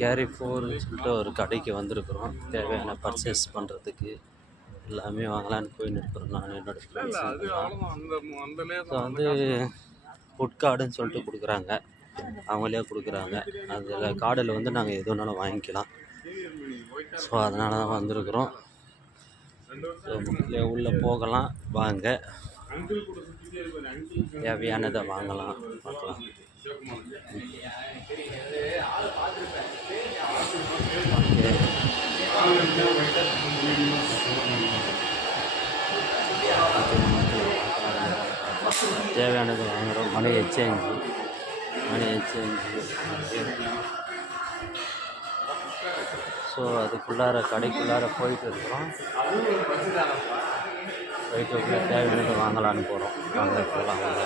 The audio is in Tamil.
கேரி ஃபோர்னு சொல்லிட்டு ஒரு கடைக்கு வந்திருக்கிறோம். தேவையான பர்ச்சேஸ் பண்ணுறதுக்கு எல்லாமே வாங்கலான்னு போயின்னு இருக்கிறோம். நான் என்னோட ஃப்ரெண்ட்ஸுங்கெல்லாம் ஸோ வந்து ஃபுட் கார்டுன்னு சொல்லிட்டு கொடுக்குறாங்க, அவங்களே கொடுக்குறாங்க. அதில் கார்டில் வந்து நாங்கள் எது வேணாலும் வாங்கிக்கலாம். ஸோ அதனால தான் வந்திருக்கிறோம். ஸோ உள்ளே போகலாம் வாங்க, தேவையானதை வாங்கலாம், பார்க்கலாம். தேவையானது வாங்குகிறோம். மணி எக்ஸ்சேஞ்சு ஸோ அதுக்குள்ளார கடைக்குள்ளார போயிட்டு இருக்கிறோம். போயிட்டு தேவையானது வாங்கலான்னு போகிறோம். வாங்க போகலாம் வாங்க.